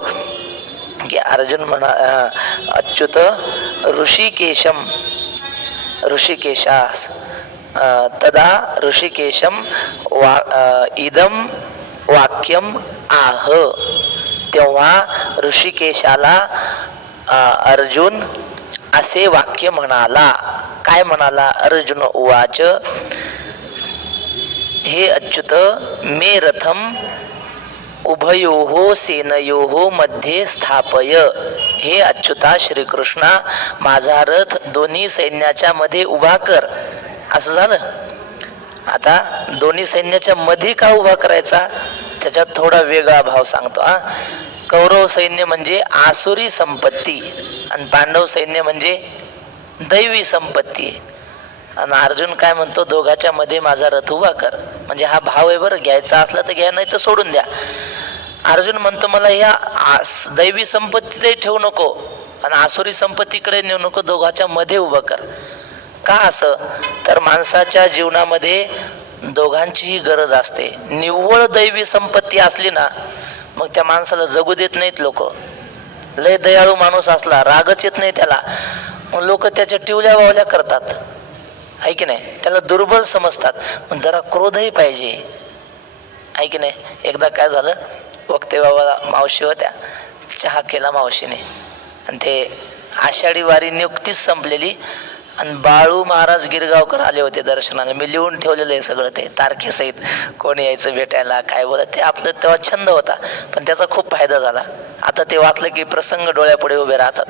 की अर्जुन म्हणा अच्युत ऋषिकेशम, ऋषिकेशास तदा ऋषिकेशम इदम वाक्यम आह. तेव्हा ऋषिकेशाला अर्जुन असे वाक्य म्हणाला. काय म्हणाला? अर्जुन उवाच हे अच्युत मे रथम उभयोः सेनयोः मध्ये स्थापय. हे अच्युता श्रीकृष्णा, माझा रथ दोन्ही सैन्याच्या मध्ये उभा कर. असं झालं. आता दोन्ही सैन्याच्या मध्ये का उभा करायचा, त्याच्यात थोडा वेगळा भाव सांगतो. कौरव सैन्य म्हणजे आसुरी संपत्ती आणि पांडव सैन्य म्हणजे दैवी संपत्ती. आणि अर्जुन काय म्हणतो, दोघाच्या मध्ये माझा रथ उभा कर. म्हणजे हा भाव आहे बरं, घ्यायचा असला तर घ्या, नाही तर सोडून द्या. अर्जुन म्हणतो मला या दैवी संपत्तीतही ठेवू नको आणि आसुरी संपत्तीकडे नेऊ नको, दोघाच्या मध्ये उभं कर. का असं? तर माणसाच्या जीवनामध्ये दोघांचीही गरज असते. निव्वळ दैवी संपत्ती असली ना, मग त्या माणसाला जगू देत नाहीत लोक. लय दयाळू माणूस असला, रागच येत नाही त्याला, मग लोक त्याच्या टिवल्या बावल्या करतात, आहे की नाही? त्याला दुर्बल समजतात. पण जरा क्रोधही पाहिजे, आहे की नाही? एकदा काय झालं, वक्ते बाबाला मावशी होत्या, चहा केला मावशीने आणि ते आषाढी वारी नुकतीच संपलेली आणि बाळू महाराज गिरगावकर आले होते दर्शनाला. मी लिहून ठेवलेलं आहे सगळं, ते तारखेसहित कोण यायचं भेटायला, काय बोला. ते आपलं तेव्हा छंद होता, पण त्याचा खूप फायदा झाला. आता ते वाचलं की प्रसंग डोळ्यापुढे उभे राहतात.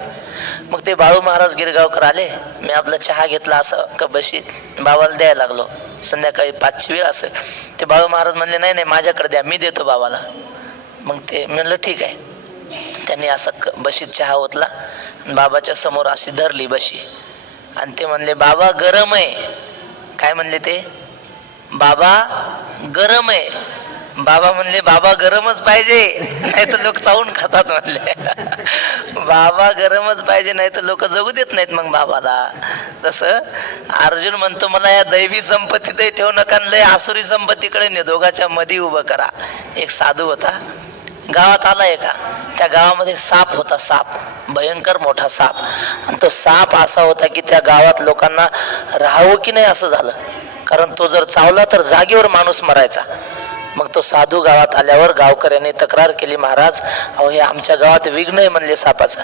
मग ते बाळू महाराज गिरगावकर आले, मी आपला चहा घेतला असं कबशी बाबाला द्यायला लागलो. संध्याकाळी 5ची वेळ असेल. ते बाळू महाराज म्हणले नाही नाही माझ्याकडे द्या, मी देतो बाबाला. मग ते म्हणलं ठीक आहे. त्यांनी असं बशीत चहा ओतला, बाबाच्या समोर अशी धरली बशी आणि ते म्हणले बाबा गरम आहे. काय म्हणले ते? बाबा गरम आहे. बाबा म्हणले बाबा गरमच पाहिजे, नाही तर लोक चावून खातात म्हणले. बाबा गरमच पाहिजे, नाही तर लोक जगू देत नाहीत मग बाबाला. तसं अर्जुन म्हणतो मला या दैवी संपत्तीतही ठेवू नका, लय आसुरी संपत्तीकडे ने, दोघाच्या मध्ये उभं करा. एक साधू होता, गावात आलाय का, त्या गावामध्ये साप होता, साप, भयंकर मोठा साप. आणि तो साप असा होता की त्या गावात लोकांना राहावं की नाही असं झालं, कारण तो जर चावला तर जागेवर माणूस मरायचा. मग तो साधू गावात आल्यावर गावकऱ्यांनी तक्रार केली, महाराज अहो हे आमच्या गावात विघ्न आहे म्हणले सापाचा,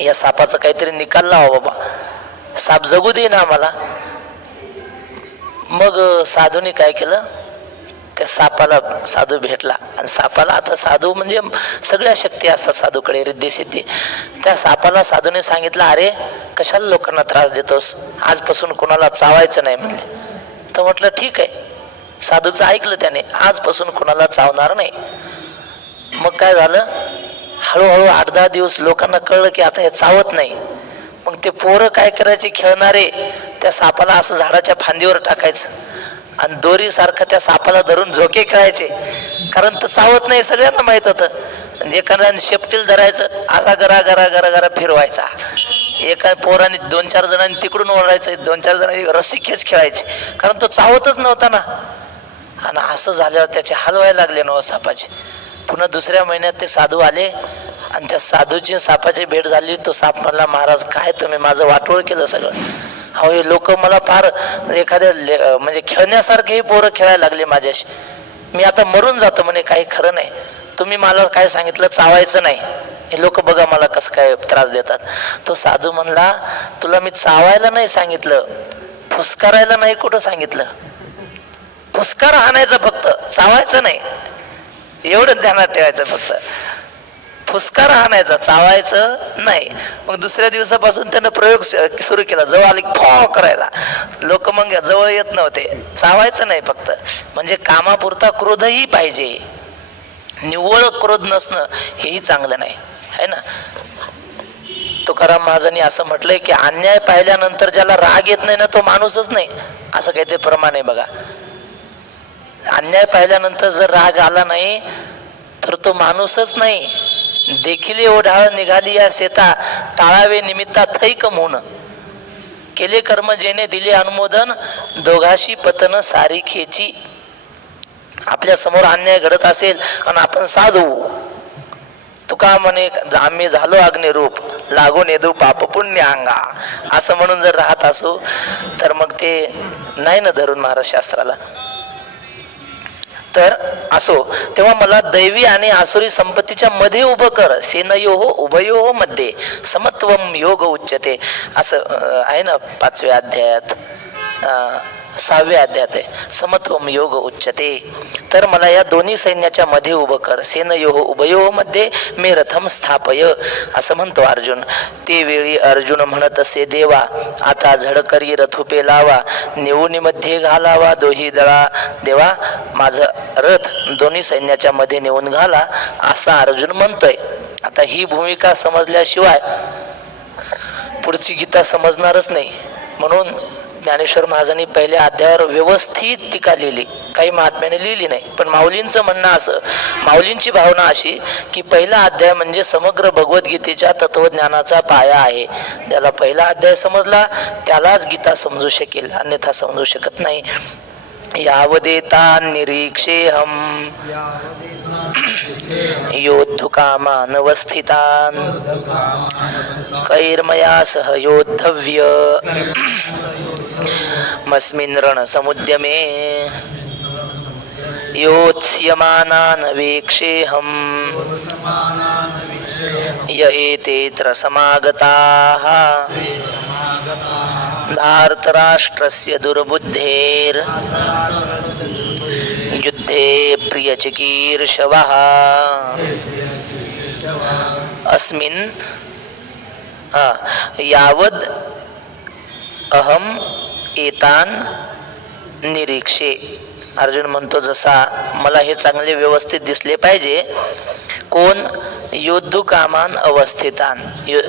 या सापाचा काहीतरी निकाल लावा बाबा, साप जगू दे ना आम्हाला. मग साधूने काय केलं, त्या सापाला साधू भेटला, आणि सापाला आता साधू म्हणजे सगळ्या शक्ती असतात साधूकडे, रिद्धी सिद्धी. त्या सापाला साधूने सांगितलं अरे कशाला लोकांना त्रास देतोस, आजपासून कोणाला चावायचं नाही म्हणले. तर म्हटलं ठीक आहे, साधूचं ऐकलं त्याने, आजपासून कोणाला चावणार नाही. मग काय झालं, हळूहळू 8-10 दिवस लोकांना कळलं की आता हे चावत नाही. मग ते पोरं काय करायचे, खेळणारे त्या सापाला असं झाडाच्या फांदीवर टाकायचं आणि दोरीसारखं त्या सापाला धरून झोके खेळायचे, कारण तर चावत नाही सगळ्यांना माहित होतं. एखाद्याने शेपटील धरायचं, असा गरा गरा गरा गरा फिरवायचा. एका पोराने 2-4 जणांनी तिकडून ओरडायचं, 2-4 जणांनी रस्सी खेच खेळायची, कारण तो चावतच नव्हता ना. आणि असं झाल्यावर त्याचे हाल व्हायला लागले ना सापाचे. पुन्हा दुसऱ्या महिन्यात ते साधू आले आणि त्या साधूची सापाची भेट झाली. तो साप म्हणला महाराज काय तुम्ही माझं वाटोळ केलं सगळं, अहो हे लोक मला फार एखाद्या म्हणजे खेळण्यासारखेही पोरं खेळायला लागले माझ्याशी, मी आता मरून जातो म्हणे, काही खरं नाही. तुम्ही मला काय सांगितलं, चावायचं नाही, हे लोक बघा मला कसं काय त्रास देतात. तो साधू म्हणला तुला मी चावायला नाही सांगितलं, फुसकारायला नाही कुठं सांगितलं, फुसकार हाणायचं फक्त, चावायचं नाही, एवढं ध्यानात ठेवायचं फक्त. फुसकार हाणायचा, चावायचं नाही. मग दुसऱ्या दिवसापासून त्यानं प्रयोग सुरू केला, जवळ आली फॉ करायला, लोक मग जवळ येत नव्हते. चावायचं नाही फक्त, म्हणजे कामापुरता क्रोधही पाहिजे, निव्वळ क्रोध नसणं हेही चांगलं नाही, है ना. तुकाराम महाराजांनी असं म्हटलंय की अन्याय पाहिल्यानंतर ज्याला राग येत नाही ना तो माणूसच नाही, असं काही ते प्रमाण आहे बघा. अन्याय पाहिल्यानंतर जर राग आला नाही तर तो माणूसच नाही. देखील ओढाळ निघाली या शेता, टाळावे निमित्ता थैक म्हणून, केले कर्म जेणे दिले अनुमोदन, दोघाशी पतन सारी खेची. आपल्या समोर अन्याय घडत असेल आणि आपण साधू, तुका म्हणे आम्ही झालो अग्निरूप, लागून येदू पाप पुण्य अंगा, असं म्हणून जर राहत असू तर मग ते नाही ना धरून महाराज शास्त्राला. तर असो, तेव्हा मला दैवी आणि आसुरी संपत्तीच्या मध्ये उभं कर, सेनयोः उभयोः मध्ये समत्वम योग उच्यते, असं आहे ना 5व्या अध्यायात, 6व्या अध्यायात आहे, समत्वम योग उच्यते. तर मला या दोन्ही सैन्याच्या मध्ये उभं कर, सेनयोः उभयोः मध्ये मे रथम स्थापय, असं म्हणतो अर्जुन. ते वेळी अर्जुन म्हणत असे देवा, आता झडकरी रथुपे लावा, नेऊनी मध्ये घालावा दोही दळा. देवा माझं रथ दोन्ही सैन्याच्या मध्ये नेऊन घाला, असा अर्जुन म्हणतोय. आता ही भूमिका समजल्याशिवाय पुढची गीता समजणारच नाही. म्हणून ज्ञानेश्वर महाराजांनी पहिल्या अध्यायावर व्यवस्थित टीका लिहिली, काही महात्म्याने लिहिली नाही. पण माऊलींचं म्हणणं असं, माऊलींची भावना अशी की पहिला अध्याय म्हणजे समग्र भगवद्गीतेच्या तत्वज्ञानाचा पाया आहे. ज्याला पहिला अध्याय समजला त्यालाच गीता समजू शकेल, अन्यथा समजू शकत नाही. यावदेता निरीक्षेहम योद्धुकामानवस्थितान कैर्मया सह योद्धव्य मस्मिन् रणसमुद्यमे योत्स्यमानान् वीक्षेऽहम् य एतेऽत्र समागताः धार्तराष्ट्रस्य दुर्बुद्धेर् युद्धे प्रियचिकीर्षवः अस्मिन् यावद् अहम एतान निरीक्षे. अर्जुन म्हणतो जसा मला हे चांगले व्यवस्थित दिसले पाहिजे, कोण योद्धुकामान अवस्थितान,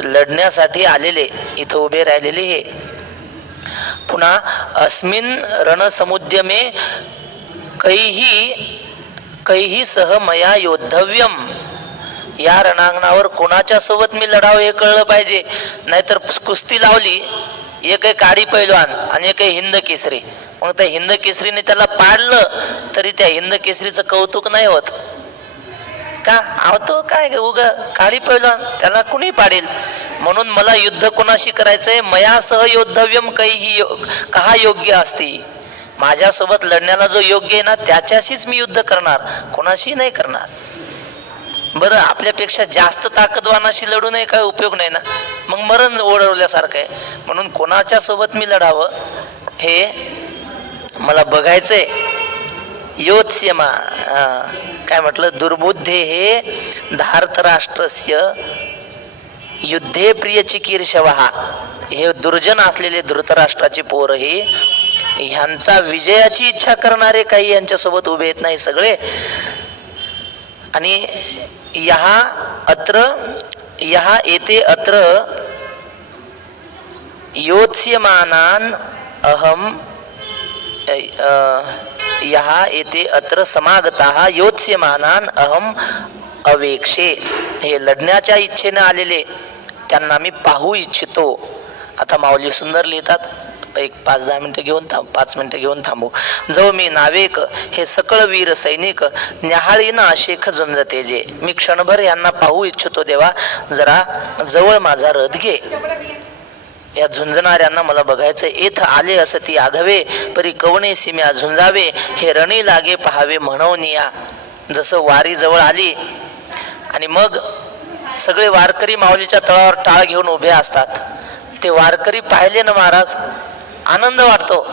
लढण्यासाठी आलेले, इथं उभे राहिलेले हे. पुन्हा अस्मिन रणसमुद्यमे कैही सह मया योद्धव्यम, या रणांगणावर कोणाच्या सोबत मी लढावं हे कळलं पाहिजे. नाहीतर कुस्ती लावली, एक आहे काडी पैलवान आणि एक आहे हिंद केसरी, मग त्या हिंद केसरीने त्याला पाडलं तरी त्या हिंद केसरीचं कौतुक नाही होत का? आवतो काय उग काडी पैलवान, त्याला कुणी पाडेल. म्हणून मला युद्ध कोणाशी करायचंय? मयासह योद्धव्यम कैही कहा योग्य असती, माझ्यासोबत लढण्याला जो योग्य आहे ना त्याच्याशीच मी युद्ध करणार, कोणाशी नाही करणार. बरं, आपल्यापेक्षा जास्त ताकदवानाशी लढू नये काय उपयोग नाही ना, मग मरण ओढवल्यासारखं आहे. म्हणून कोणाच्या सोबत मी लढावं हे मला बघायचंय. योत्स्यमा काय म्हटलं? दुर्बुद्धे हे धार्तराष्ट्रस्य युद्धे प्रिय चिकीर्षवहा, हे दुर्जन असलेले धृतराष्ट्राची पोर हे ह्यांचा विजयाची इच्छा करणारे काही यांच्यासोबत उभे येत नाही सगळे. आणि यहा एते अत्र योत्स्यमानान अहम यहा एते अत्र समागताः योत्स्यमानान अहम अवेक्षे, हे लढण्याच्या इच्छेने आलेले त्यांना मी पाहू इच्छितो. आता माऊली सुंदर लिहितात, एक 5-10 मिनिटं घेऊन 5 मिनिटं घेऊन थांबू. जो मी नावेक हे सकळ वीर सैनिक न्याहाळीना शेख झुंज तेजे, मी क्षणभर यांना पाहू इच्छितो देवा, जरा जवळ माझा रथ घे. या झुंजणाऱ्यांना मला बघायचं. येथ आले असती आघवे परी कवणे सीम्या झुंजावे, हे रणी लागे पहावे म्हणवनिया. जसं वारी जवळ आली आणि मग सगळे वारकरी माऊलीच्या तळावर टाळ घेऊन उभे असतात. ते वारकरी पाहिले ना महाराज, आनंद वाटतो.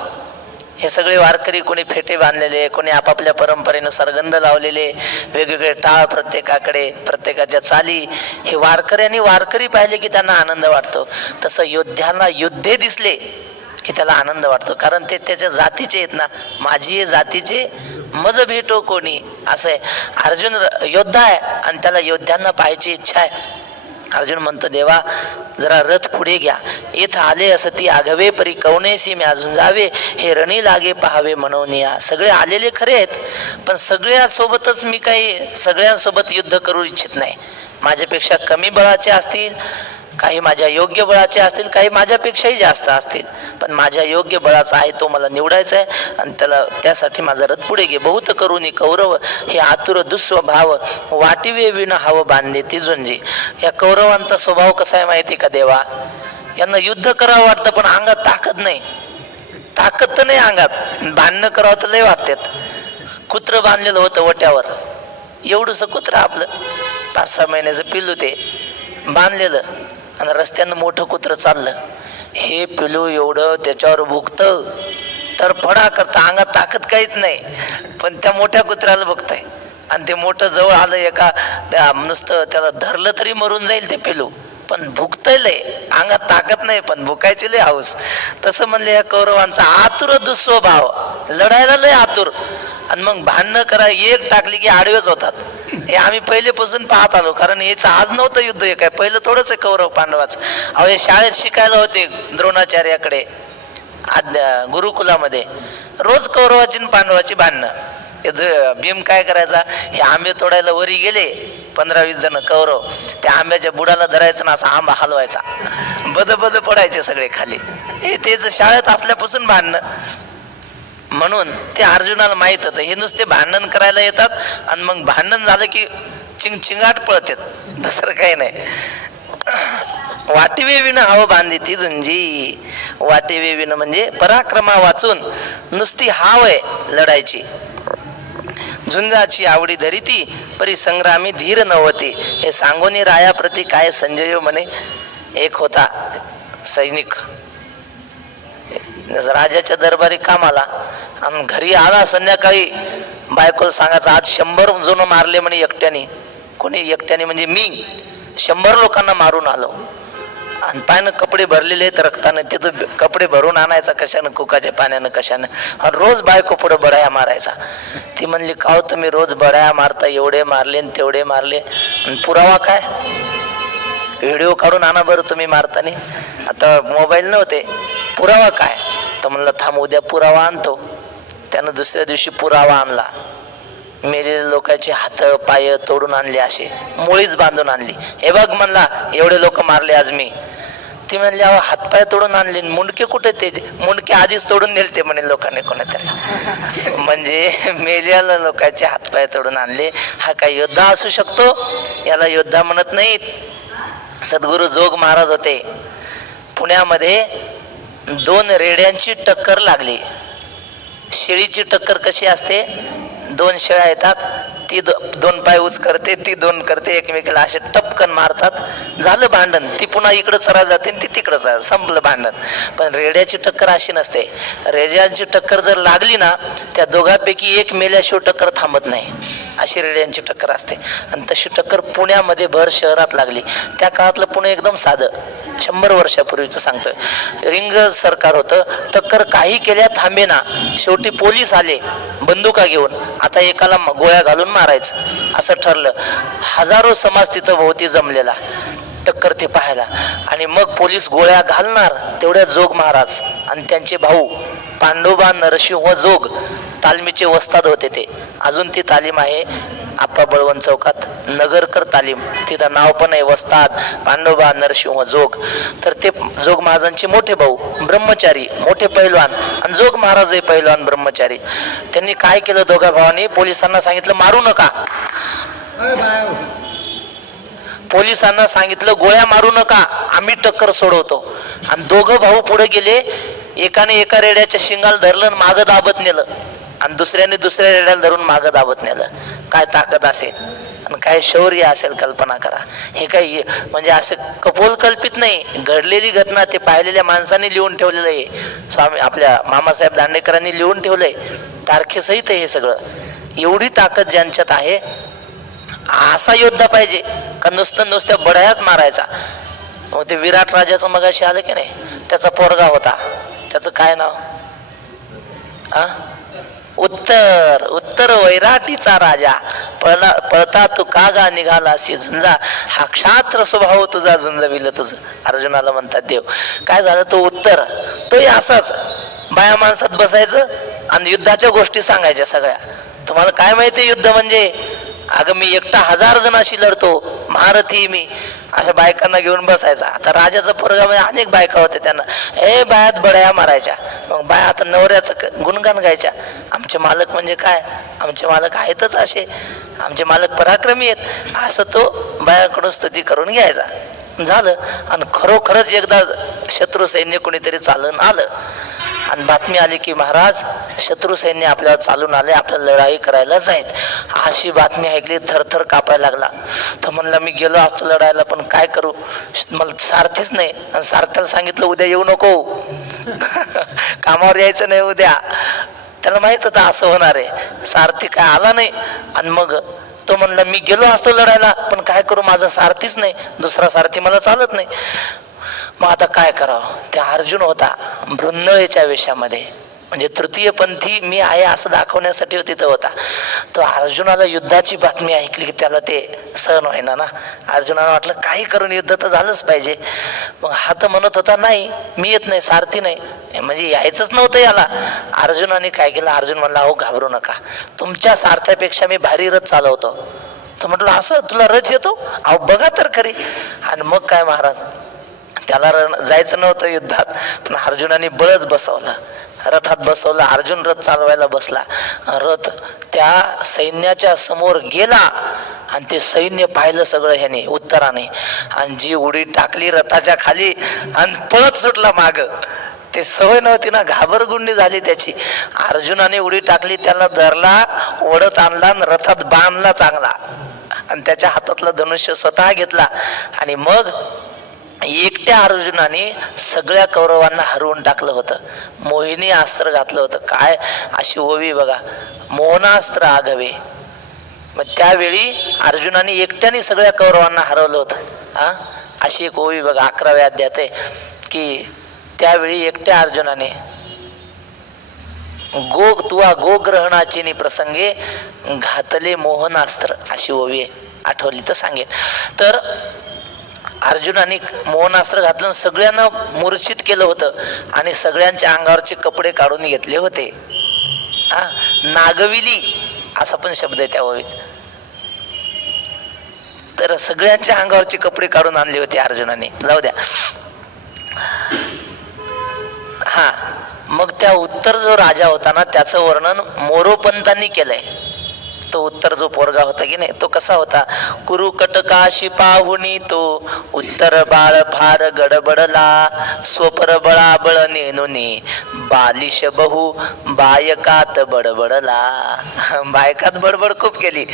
हे सगळे वारकरी, कोणी फेटे बांधलेले, कोणी आपापल्या परंपरेनुसार गंध लावलेले, वेगवेगळे टाळ प्रत्येकाकडे, प्रत्येकाच्या चाली. हे वारकरी पाहिले की त्यांना आनंद वाटतो. तसं योद्ध्यांना योद्धे दिसले की त्याला आनंद वाटतो, कारण ते त्याच्या जातीचे आहेत ना. माझी हे जातीचे मज भेटो कोणी, असं आहे. अर्जुन योद्धा आहे आणि त्याला योद्ध्यांना पाहायची इच्छा आहे. अर्जुन म्हणतो देवा जरा रथ पुढे घ्या. येथ आले असती आघवे परी कवनेसी मी अजून जावे, हे रणी लागे पहावे म्हणून या. सगळे आलेले खरे आहेत, पण सगळ्यासोबतच मी काही सगळ्यांसोबत युद्ध करू इच्छित नाही. माझ्यापेक्षा कमी बळाचे असतील, काही माझ्या योग्य बळाचे असतील, काही माझ्यापेक्षाही जास्त असतील, पण माझ्या योग्य बळाचा आहे तो मला निवडायचा आहे आणि त्यासाठी माझा रथ पुढे घे. बहुत करुनी कौरव हे आतुर दुस्वभाव, वाटिवे विण हवं बांधे ती झुंजी. या कौरवांचा स्वभाव कसा आहे माहिती का देवा? यांना युद्ध करावं वाटतं पण अंगात ताकद नाही. ताकद तर नाही अंगात, बांधणं करावं तर लय वाटतात. कुत्र बांधलेलं होतं वट्यावर, एवढंस कुत्र आपलं 5-6 महिन्याचं पिल्लू, ते बांधलेलं आणि रस्त्यानं मोठं कुत्र चाललं. हे पिलू एवढं त्याच्यावर भुकतं तर फडा करता, अंगात ताकद काहीच नाही, पण त्या मोठ्या कुत्र्याला बघताय. आणि ते मोठं जवळ आलं एका, त्या नुसतं त्याला धरलं तरी मरून जाईल ते पिलू, पण भुकतय लय, अंगात ताकद नाही पण भुकायची लय हाऊस. तसं म्हणले या कौरवांचा आतुर दुस्वभाव, लढायला लय आतुर. आणि मग भांडणं करा, एक टाकली की आडवेच होतात. हे आम्ही पहिलेपासून पाहत आलो, कारण याचं आज नव्हतं युद्ध, हे काय पहिलं थोडंच आहे कौरव पांडवाचं. अहो हे शाळेत शिकायला होते द्रोणाचार्याकडे, गुरुकुलामध्ये रोज कौरवाची आणि पांडवाची भांडणं. भीम काय करायचा, हे आंबे तोडायला वरी गेले 15-20 जण कौरव, त्या आंब्याच्या बुडाला धरायचं ना, असा आंबा हलवायचा, बद पडायचे सगळे खाली. हे तेच शाळेत असल्यापासून भांडणं. म्हणून ते अर्जुनाला माहित होतं, हे नुसते भांडण करायला येतात आणि मग भांडण झालं की चिंगाट पळतात, दुसरं काही नाही. वाटिवे विण हवं बांधी ती झुंजी. वाटिवे विण म्हणजे पराक्रमा वाचून नुसती हाव आहे लढायची. झुंजाची आवडी धरिती परी संग्रामी धीर नव्हती, हे सांगोनी रायाप्रती काय संजय म्हणे. एक होता सैनिक, राजाच्या दरबारी कामाला, आणि घरी आला संध्याकाळी, बायकोला सांगायचं आज 100 जण मारले म्हणे एकट्याने. कोणी एकट्याने म्हणजे मी 100 लोकांना मारून आलो. आणि पायानं कपडे भरलेले आहेत रक्तानं, तिथं कपडे भरून आणायचा कशानं, कुकाच्या पाण्यानं कशानं, आणि रोज बायको पुढं बडाया मारायचा. ती म्हणली का हो तुम्ही रोज बडाया मारता, एवढे मारले आणि तेवढे मारले, आणि पुरावा काय, व्हिडिओ काढून आणा बरं तुम्ही मारताना. आता मोबाईल नव्हते, पुरावा काय, तर म्हणलं थांब उद्या पुरावा आणतो. त्यानं दुसऱ्या दिवशी पुरावा आणला. मेलेल्या लोकांचे हात पाय तोडून आणले, असे मुळीच बांधून आणली. हे बघ म्हणला एवढे लोक मारले आज मी. ती म्हणली अहो हातपाय तोडून आणले, मुंडके कुठे, ते मुंडके आधीच तोडून नेलते म्हणे लोकांनी कोणीतरी. म्हणजे मेलेल्या लोकांचे हातपाय तोडून आणले. हा काय योद्धा असू शकतो? याला योद्धा म्हणत नाहीत. सद्गुरू जोग महाराज होते, पुण्यामध्ये 2 रेड्यांची टक्कर लागली. शेळीची टक्कर कशी असते, 2 शेळ्या येतात, ती 2 पाय उच करते, ती 2 करते, एकमेकाला असे टपकन मारतात, झालं भांडण. ती पुन्हा इकडं चरा जाते, ती तिकडं चरा, संपलं भांडण. पण रेड्याची टक्कर अशी नसते. रेड्यांची टक्कर जर लागली ना, त्या दोघांपैकी एक मेल्याशिवाय टक्कर थांबत नाही, अशी रेड्यांची टक्कर असते. आणि तशी टक्कर पुण्यामध्ये भर शहरात लागली. त्या काळातलं पुणे एकदम साधं, 100 वर्षापूर्वीचं सांगतोय. रिंग सरकार होतं, टक्कर काही केल्या थांबेना. शेवटी पोलीस आले बंदुका घेऊन, आता एकाला गोळ्या घालून मारायचं असं ठरलं. हजारो समाज तिथं भोवती जमलेला टक्कर ते पाहायला. आणि मग पोलीस गोळ्या घालणार तेवढ्या जोग महाराज आणि त्यांचे भाऊ पांडोबा नरसिंह जोग तालमीचे वस्ताद होते. ते अजून ती तालीम आहे आप्पा बळवंत चौकात, नगरकर तालीम, तिथं नाव पण आहे वस्ताद पांडोबा नरसिंह जोग. तर ते जोग महाराजांचे मोठे भाऊ ब्रह्मचारी, मोठे पैलवान, आणि जोग महाराज हे पैलवान ब्रह्मचारी. त्यांनी काय केलं, दोघा भावांनी पोलिसांना सांगितलं मारू नका. पोलिसांना सांगितलं गोळ्या मारू नका, आम्ही टक्कर सोडवतो. आणि दोघं भाऊ पुढे गेले. एकाने एका रेड्याच्या शिंगाला धरलं आणि मागं दाबत नेलं, आणि दुसऱ्याने दुसऱ्या रेड्याला धरून मागं दाबत नेलं. काय ताकद असेल आणि काय शौर्य असेल, कल्पना करा. हे काही म्हणजे असं कपोल कल्पित नाही, घडलेली घटना, ते पाहिलेल्या माणसांनी लिहून ठेवलेलं आहे. स्वामी आपल्या मामासाहेब दांडेकरांनी लिहून ठेवलंय, तारखेसहित आहे हे सगळं. एवढी ताकद ज्यांच्यात आहे, असा योद्धा पाहिजे का नुसत्या बढायाच मारायचा. मग ते विराट राजाचं मगाशी आलं की नाही, त्याचा पोरगा होता, त्याचं काय नाव, उत्तर वैराटीचा राजा, पळता तू कागा निघालासी झुंजा, हा क्षात्र स्वभाव तुझा झुंजविल तुझं. अर्जुनाला म्हणतात देव. काय झालं, तो उत्तर, तोही असाच बाया माणसात बसायचं आणि युद्धाच्या गोष्टी सांगायच्या सगळ्या. तुम्हाला काय माहिती युद्ध म्हणजे, अगं मी एकटा 1000 जणांशी लढतो, महारथी मी, अशा बायकांना घेऊन बसायचा. आता राजाचा पोरगा म्हणजे अनेक बायका होत्या, त्यांना बायात बड्या मारायच्या. मग बाया आता नवऱ्याचं गुणगान गायच्या, आमचे मालक म्हणजे काय, आमचे मालक आहेतच असे, आमचे मालक पराक्रमी आहेत, असं तो बायाकडून स्तुती करून घ्यायचा. झालं. आणि खरोखरच एकदा शत्रू सैन्य कोणीतरी चालून आलं आणि बातमी आली की महाराज शत्रू सैन्य आपल्याला चालून आले, आपल्याला लढाई करायला जायचं. अशी बातमी ऐकली, थरथर कापायला लागला. तो म्हणला मी गेलो असतो लढायला, पण काय करू, मला सारथीच नाही. आणि सारथ्याला सांगितलं उद्या येऊ नको कामावर यायचं नाही उद्या. त्याला माहित होतं असं होणार आहे. सारथी काय आला नाही. आणि मग तो म्हणला मी गेलो असतो लढायला, पण काय करू, माझा सारथीच नाही, दुसरा सारथी मला चालत नाही. मग आता काय करावं. त्या अर्जुन होता मृण्मयेच्या वेशामध्ये, म्हणजे तृतीयपंथी मी आहे असं दाखवण्यासाठी तिथं होता. तो अर्जुनाला युद्धाची बातमी ऐकली की त्याला ते सहन व्हायना ना. अर्जुनाला वाटलं काही करून युद्ध तर झालंच पाहिजे. मग हा तर म्हणत होता नाही मी येत नाही, सारथी नाही, म्हणजे यायचंच नव्हतं याला. अर्जुनाने काय केलं, अर्जुन म्हणला अहो घाबरू नका, तुमच्या सारथ्यापेक्षा मी भारी रथ चालवतो. तो म्हटलं असं तुला रथ येतो, अहो बघा तर खरी. आणि मग काय महाराज, त्याला जायचं नव्हतं युद्धात, पण अर्जुनाने बळच बसवलं, रथात बसवलं. अर्जुन रथ चालवायला बसला. रथ त्या सैन्याच्या समोर गेला आणि ते सैन्य पाहिलं सगळं ह्याने उत्तराने, आणि जी उडी टाकली रथाच्या खाली आणि पळत सुटला माग. ते सवय नव्हती ना, घाबरगुंडी झाली त्याची. अर्जुनाने उडी टाकली, त्याला धरला, ओढत आणला आणि रथात बांधला चांगला, आणि त्याच्या हातातलं धनुष्य स्वतः घेतला. आणि मग एकट्या अर्जुनाने सगळ्या कौरवांना हरवून टाकलं होतं. मोहिनी अस्त्र घातलं होतं. काय अशी ओवी बघा, मोहनास्त्र आघवे. मग त्यावेळी अर्जुनाने एकट्याने सगळ्या कौरवांना हरवलं होतं. अशी एक ओवी बघा 11व्या अध्यायात आहे की त्यावेळी एकट्या अर्जुनाने गोग्रहणाची प्रसंगे घातले मोहनास्त्र अशी ओवी आहे, आठवली तर सांगेल. तर अर्जुनाने मोहनास्त्र घातलं, सगळ्यांना मूर्छित केलं होतं आणि सगळ्यांच्या अंगावरचे कपडे काढून घेतले होते. नागविली असा पण शब्द आहे त्या ओवीत. तर सगळ्यांच्या अंगावरचे कपडे काढून आणले होते अर्जुनाने. जाऊ द्या. मग त्या उत्तर जो राजा होता ना त्याचं वर्णन मोरोपंतांनी केलंय. तो उत्तर जो पोरगा होता की नाही तो कसा होता, कुरुकटकाशी पाहुणी तो उत्तर बाळ फार गडबडला, स्वपर बळाबळ नेनुनी बालिश बहु बायकात बडबडला. बायकात बडबड खूप केली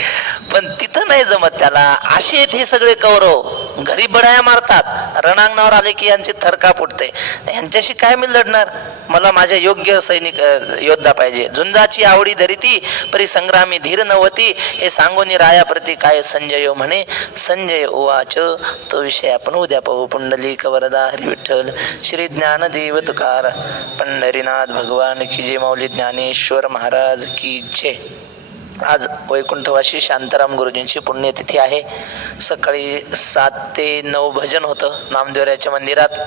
पण तिथं नाही जमत त्याला. असे आहेत हे सगळे कौरव, घरी बढाया मारतात, रणांगणावर आले की यांची थरका फुटते. यांच्याशी काय मी लढणार, मला माझ्या योग्य सैनिक योद्धा पाहिजे. झुंजाची आवडी धरिती परी संग्रामी धीर नवती, हे सांगोनी रायाप्रती काय संजय म्हणे. संजय उवाच. तो विषय आपण उद्या पाहू. पुंडलिक वरदा हरी विठ्ठल श्री ज्ञानदेव तुकार पंढरीनाथ भगवान की जय. माऊली ज्ञानेश्वर महाराज की जय. आज वैकुंठवासी शांताराम गुरुजींची पुण्यतिथी आहे. सकाळी 7 ते 9 भजन होतं नामदेवरायाच्या मंदिरात.